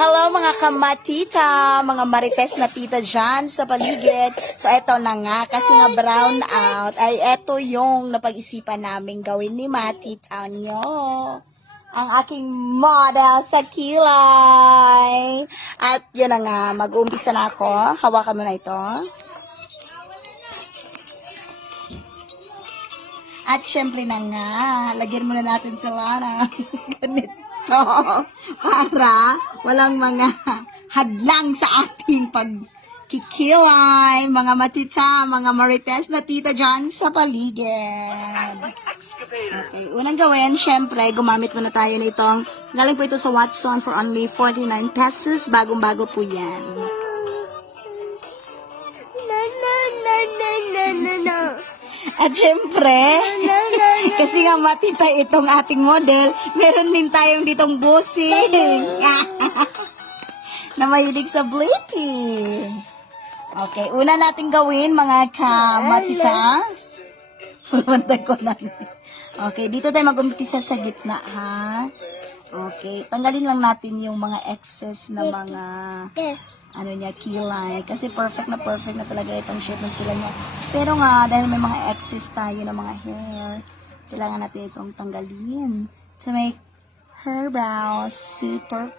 Hello mga kamatita, mga marites na tita dyan sa paligid. So eto na nga, kasi nga brown out, ay eto yung napag-isipan namin gawin ni Matita nyo. Ang aking model sa kilay. At yun na nga, mag-umpisa na ako. Hawakan mo na ito. At syempre na nga, lagyan muna natin sila ng ganito para walang mga hadlang sa ating pagkikilay, mga matita, mga marites na tita dyan sa paligid. Okay, unang gawin, syempre, gumamit muna tayo nitong, galing po ito sa Watson for only 49 pesos, bagong-bago po yan. At syempre, kasi nga matita itong ating model, meron din tayong ditong busing. Na mahilig sa Blippi. Okay, una natin gawin mga kamatita. Purwantay ko na. Okay, dito tayo mag-umpisa sa gitna, ha? Okay, tanggalin lang natin yung mga excess na mga kilay. Kasi perfect na talaga itong shape ng kilay niya. Pero nga, dahil may mga excess tayo na mga hair, kailangan natin itong tanggalin to make her brows super